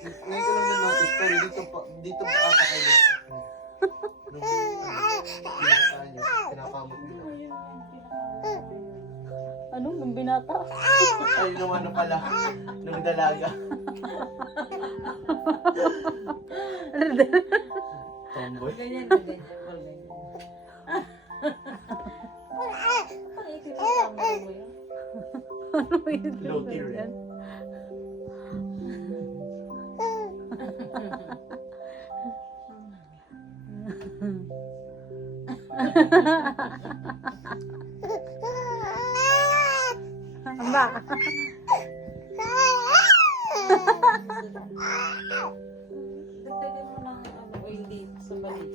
Ngayon ko lang na-notice, pero dito pa ata kayo. Nung binata niyo, pinakamot nila. Ano? Nung binata? Ay, nung ano pala, nung dalaga. Tomboy. Ganyan, ganyan. Ang itim ang tama mo yun. Ano yun? Low tier eh. Amba. Dagdagan mo ng oil dito sa balik.